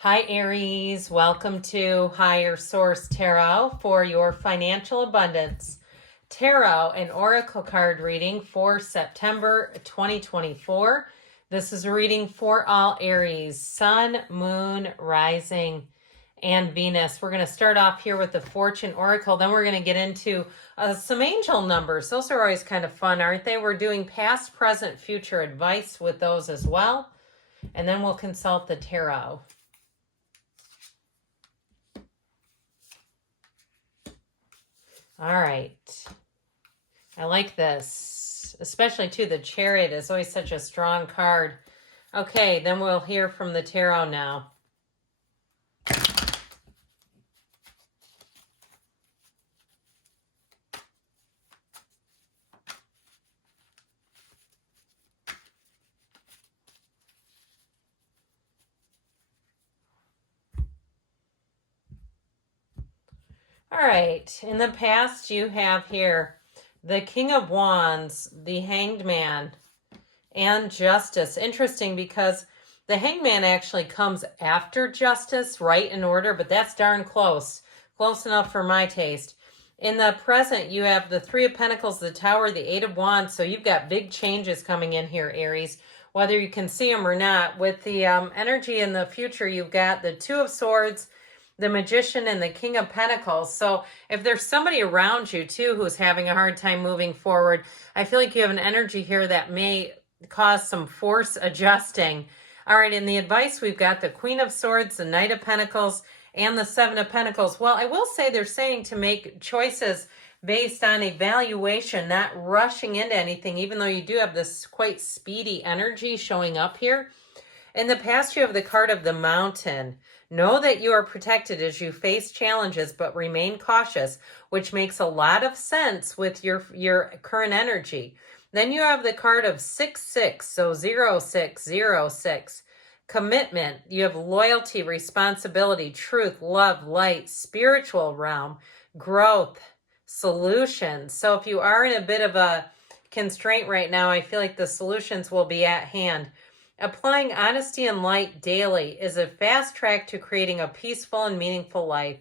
Hi, Aries. Welcome to Higher Source Tarot for your financial abundance tarot and oracle card reading for September 2024. This is a reading for all Aries, Sun, Moon, Rising, and Venus. We're going to start off here with the Fortune Oracle. Then we're going to get into some angel numbers. Those are always kind of fun, aren't they? We're doing past, present, future advice with those as well. And then we'll consult the tarot. All right. I like this, especially too, the Chariot is always such a strong card. Okay, then we'll hear from the tarot now. All right, in the past you have here the King of Wands, the Hanged Man, and Justice. Interesting because the Hanged Man actually comes after Justice, right in order, but that's darn close. Close enough for my taste. In the present, you have the Three of Pentacles, the Tower, the Eight of Wands, so you've got big changes coming in here, Aries, whether you can see them or not. With the energy in the future, you've got the Two of Swords, the Magician, and the King of Pentacles. So if there's somebody around you too who's having a hard time moving forward, I feel like you have an energy here that may cause some force adjusting. All right, in the advice, we've got the Queen of Swords, the Knight of Pentacles, and the Seven of Pentacles. Well, I will say they're saying to make choices based on evaluation, not rushing into anything, even though you do have this quite speedy energy showing up here. In the past, you have the card of the Mountain. Know that you are protected as you face challenges, but remain cautious, which makes a lot of sense with your current energy. Then you have the card of 6-6, so 0606. Commitment. You have loyalty, responsibility, truth, love, light, spiritual realm, growth, solutions. So if you are in a bit of a constraint right now, I feel like the solutions will be at hand. Applying honesty and light daily is a fast track to creating a peaceful and meaningful life.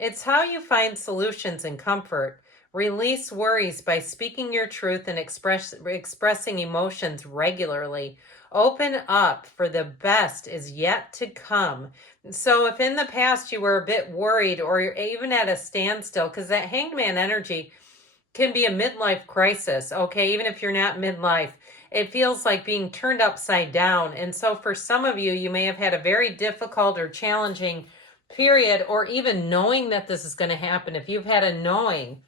It's how you find solutions and comfort. Release worries by speaking your truth and expressing emotions regularly. Open up, for the best is yet to come. So if in the past you were a bit worried or you're even at a standstill, because that Hanged Man energy can be a midlife crisis, okay, even if you're not midlife. It feels like being turned upside down. And so for some of you, you may have had a very difficult or challenging period, or even knowing that this is going to happen. If you've had a knowing,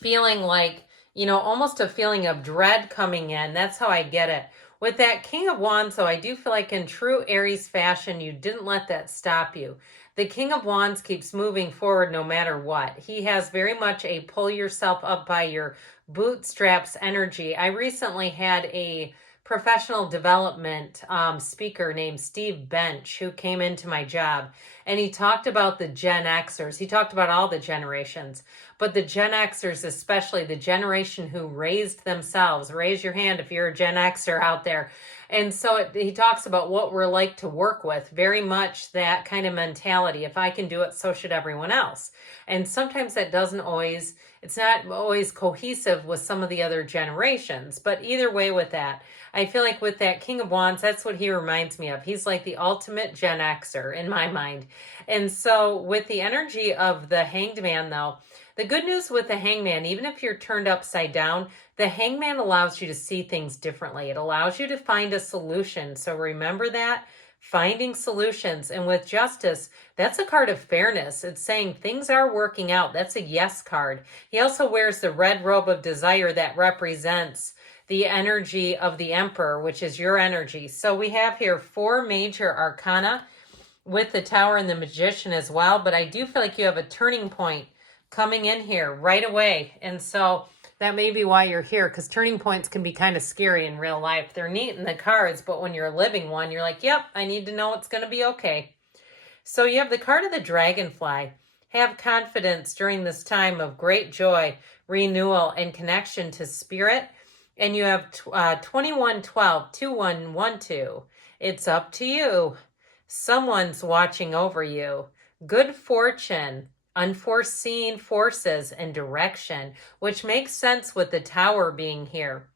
feeling like, almost a feeling of dread coming in, that's how I get it. With that King of Wands, though, I do feel like in true Aries fashion, you didn't let that stop you. The King of Wands keeps moving forward no matter what. He has very much a pull yourself up by your bootstraps energy. I recently had a professional development speaker named Steve Bench who came into my job, and he talked about the Gen Xers. He talked about all the generations, but the Gen Xers, especially the generation who raised themselves. Raise your hand if you're a Gen Xer out there. And so he talks about what we're like to work with, very much that kind of mentality. If I can do it, so should everyone else. And sometimes that doesn't always, it's not always cohesive with some of the other generations. But either way with that, I feel like with that King of Wands, that's what he reminds me of. He's like the ultimate Gen Xer in my mind. And so with the energy of the Hanged Man, though, the good news with the Hangman, even if you're turned upside down, the Hangman allows you to see things differently. It allows you to find a solution. So remember that, finding solutions. And with Justice, that's a card of fairness. It's saying things are working out. That's a yes card. He also wears the red robe of desire that represents the energy of the Emperor, which is your energy. So we have here 4 major arcana with the Tower and the Magician as well. But I do feel like you have a turning point coming in here right away. And so that may be why you're here, because turning points can be kind of scary in real life. They're neat in the cards, but when you're living one, you're like, yep, I need to know it's going to be okay. So you have the card of the Dragonfly. Have confidence during this time of great joy, renewal, and connection to spirit. And you have 2112, 2112. It's up to you. Someone's watching over you. Good fortune, unforeseen forces, and direction, which makes sense with the Tower being here.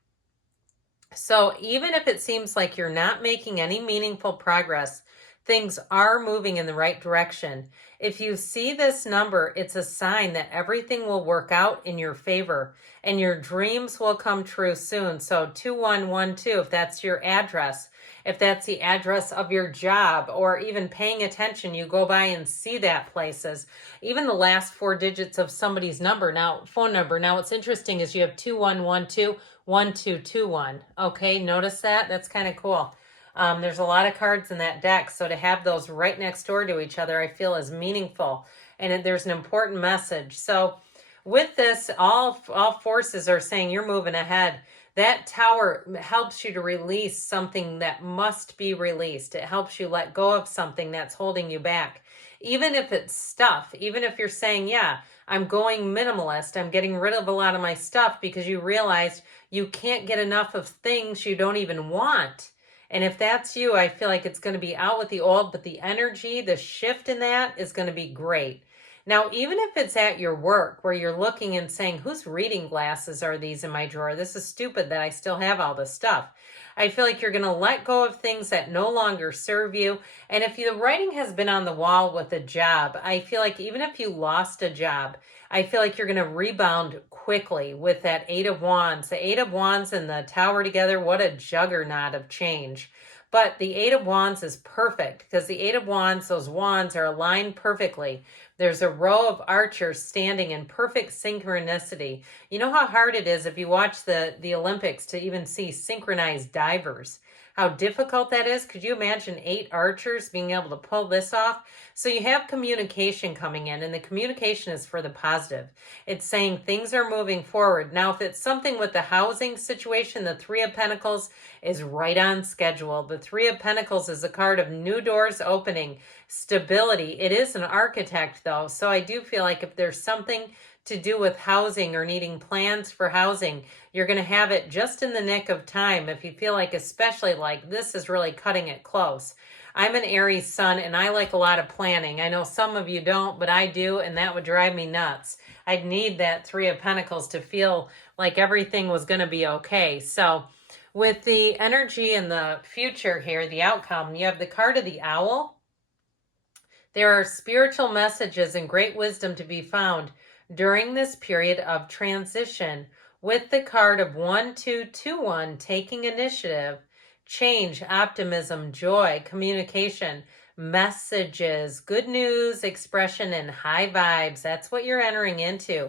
So even if it seems like you're not making any meaningful progress, things are moving in the right direction. If you see this number, it's a sign that everything will work out in your favor and your dreams will come true soon. So 2112, if that's your address, if that's the address of your job, or even paying attention, you go by and see that places, even the last four digits of somebody's phone number. Now what's interesting is you have 2112, 1221. Okay, notice that? That's kind of cool. There's a lot of cards in that deck, so to have those right next door to each other, I feel is meaningful, and there's an important message. So with this, all forces are saying you're moving ahead. That Tower helps you to release something that must be released. It helps you let go of something that's holding you back. Even if it's stuff, even if you're saying, yeah, I'm going minimalist, I'm getting rid of a lot of my stuff because you realized you can't get enough of things you don't even want. And if that's you, I feel like it's going to be out with the old, but the energy, the shift in that is going to be great. Now, even if it's at your work where you're looking and saying, whose reading glasses are these in my drawer? This is stupid that I still have all this stuff. I feel like you're going to let go of things that no longer serve you. And if the writing has been on the wall with a job, I feel like even if you lost a job, I feel like you're going to rebound quickly with that Eight of Wands. The Eight of Wands and the Tower together, what a juggernaut of change. But the Eight of Wands is perfect because the Eight of Wands, those wands are aligned perfectly. There's a row of archers standing in perfect synchronicity. You know how hard it is if you watch the Olympics to even see synchronized divers. How difficult that is. Could you imagine 8 archers being able to pull this off? So you have communication coming in, and the communication is for the positive. It's saying things are moving forward. Now, if it's something with the housing situation, the Three of Pentacles is right on schedule. The Three of Pentacles is a card of new doors opening, stability. It is an architect, though, so I do feel like if there's something to do with housing or needing plans for housing, you're going to have it just in the nick of time if you feel like, especially like this is really cutting it close. I'm an Aries sun and I like a lot of planning. I know some of you don't, but I do, and that would drive me nuts. I'd need that Three of Pentacles to feel like everything was going to be okay. So with the energy in the future here, the outcome, you have the card of the Owl. There are spiritual messages and great wisdom to be found during this period of transition, with the card of 1221, taking initiative, change, optimism, joy, communication, messages, good news, expression, and high vibes. That's what you're entering into.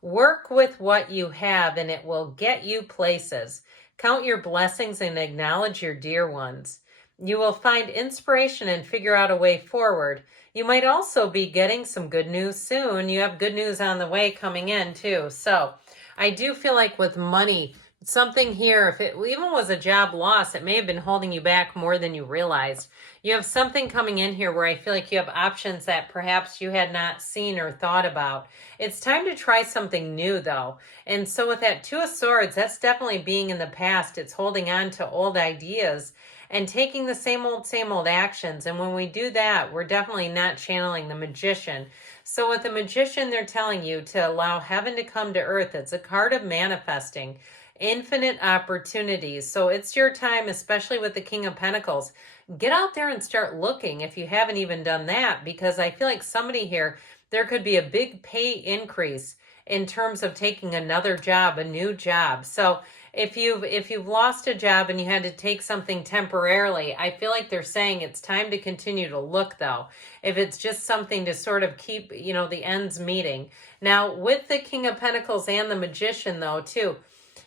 Work with what you have and it will get you places. Count your blessings and acknowledge your dear ones. You will find inspiration and figure out a way forward. You might also be getting some good news soon. You have good news on the way coming in too. So I do feel like with money, something here, if it even was a job loss, it may have been holding you back more than you realized. You have something coming in here where I feel like you have options that perhaps you had not seen or thought about. It's time to try something new though. And so with that Two of Swords, that's definitely being in the past. It's holding on to old ideas and taking the same old actions. And when we do that, we're definitely not channeling the Magician. So with the Magician, they're telling you to allow heaven to come to earth. It's a card of manifesting infinite opportunities. So it's your time, especially with the King of Pentacles. Get out there and start looking if you haven't even done that, because I feel like somebody here, there could be a big pay increase in terms of taking another job, a new job. So if you've lost a job and you had to take something temporarily, I feel like they're saying it's time to continue to look though. If it's just something to sort of keep, the ends meeting. Now with the King of Pentacles and the Magician though too,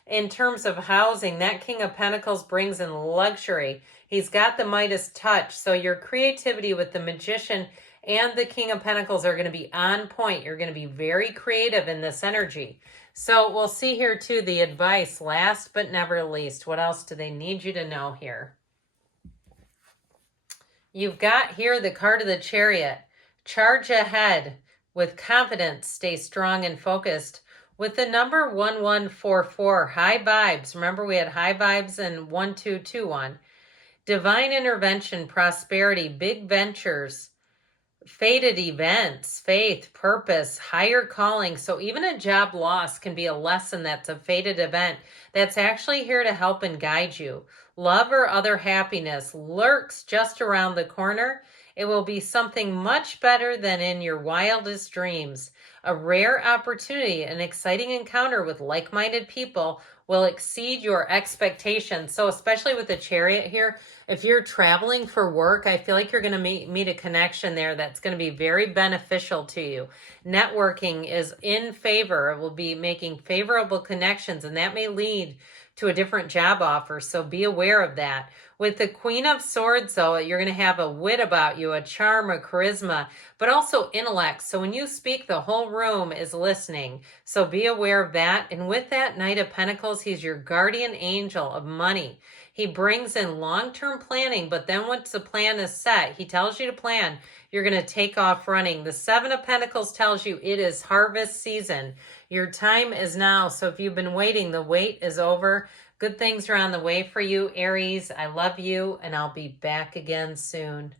in terms of housing, that King of Pentacles brings in luxury. He's got the Midas touch. So your creativity with the Magician and the King of Pentacles are going to be on point. You're going to be very creative in this energy. So we'll see here too, the advice, last but never least. What else do they need you to know here? You've got here the card of the Chariot. Charge ahead with confidence. Stay strong and focused. With the number 1144, high vibes. Remember we had high vibes and 1221. Divine intervention, prosperity, big ventures, fated events, faith, purpose, higher calling. So even a job loss can be a lesson that's a fated event that's actually here to help and guide you. Love or other happiness lurks just around the corner. It will be something much better than in your wildest dreams. A rare opportunity, an exciting encounter with like-minded people will exceed your expectations. So especially with the Chariot here, if you're traveling for work, I feel like you're going to meet a connection there that's going to be very beneficial to you. Networking is in favor. It will be making favorable connections, and that may lead to a different job offer. So be aware of that. With the Queen of Swords, though, you're going to have a wit about you, a charm, a charisma, but also intellect. So when you speak, the whole room is listening. So be aware of that. And with that Knight of Pentacles, he's your guardian angel of money. He brings in long-term planning, but then once the plan is set, he tells you to plan, you're going to take off running. The Seven of Pentacles tells you it is harvest season. Your time is now. So if you've been waiting, the wait is over. Good things are on the way for you, Aries. I love you, and I'll be back again soon.